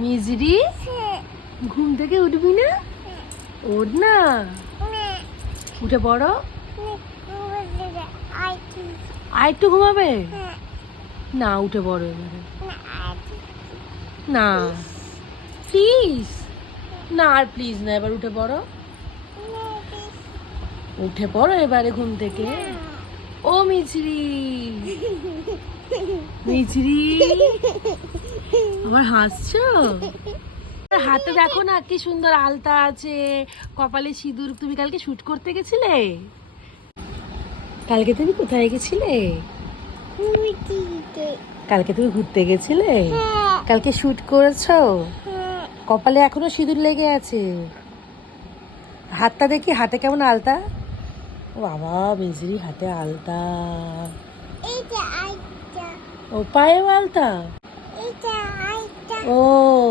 Misery, ঘুম থেকে উঠবি না? ওঠ না, উঠে পড়ো। আর একটু ঘুমাবে? না, উঠে পড়ো এবারে। না প্লিজ, না আর প্লিজ না, এবার উঠে পড়ো। উঠে পড়ো এবারে ঘুম থেকে। ও মিছরি, মিছরি, আবার হাসছো? হাতে দেখো না কি সুন্দর আলতা আছে, কপালে সিঁদুর। তুমি কালকে শুট করতে গেছিলে? কালকে তুমি কোথায় গেছিলে? কালকে তুমি ঘুরতে গেছিলে? কালকে শুট করেছো? কপালে এখনো সিঁদুর লেগে আছে। হাতটা দেখি, হাতে কেমন আলতা। ও বাবা, মিজরি হাতে আলতা। ও পায়েও আলতা। ও